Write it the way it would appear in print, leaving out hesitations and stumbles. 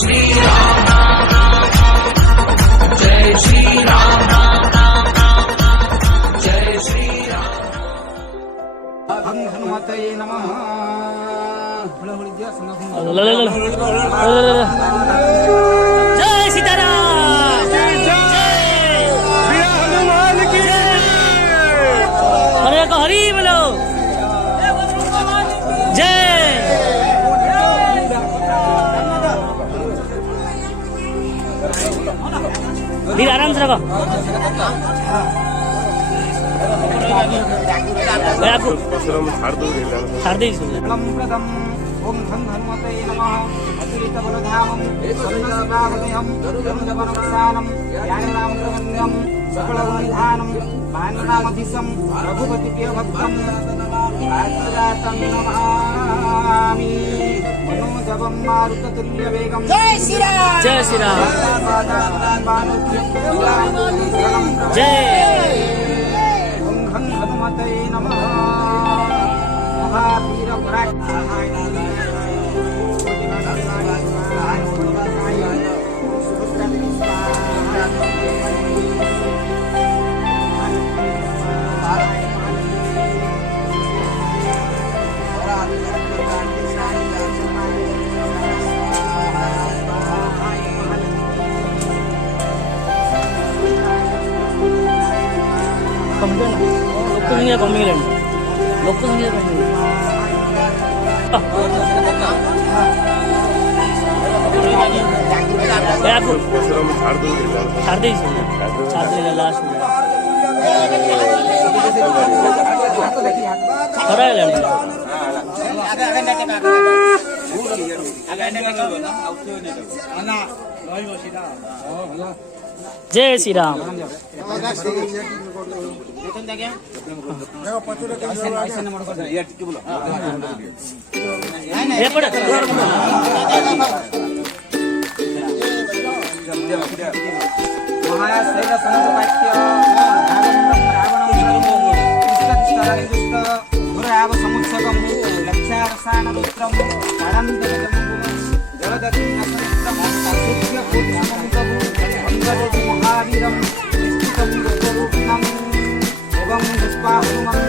श्री राम राम राम राम जय श्री राम राम राम राम जय श्री राम हनुमते नमः जय सीताराम हनुमान की हरे को हरि बोलो जय धीरे आराम से रखो छाड़ दे प्रदम ओम धन हनुमते नमः अतिरिक्त बलधामं सर्वसिद्धावदेहं गरुडवनवसानं ज्ञाननामग्रगण्यं सकलविधानं माननामधिसं रघुपतिप्रिय भक्तं आत्मजातं नमामि मनोजवं मारुततुल्यवेगं जय श्री राम जय ओम धन हनुमते नमः महावीर लोक संख्या कमिगलाଣି लोक संख्या कमिगलाଣି छाड़ दे लास्ट खरा जय श्री राम महाशैल समुद्रपाट्य घोराव समुत्सकं लक्ष्यारसाणमित्रं महावीरं विस्तृतं रूपिणम् एवं पुष्पाहुमं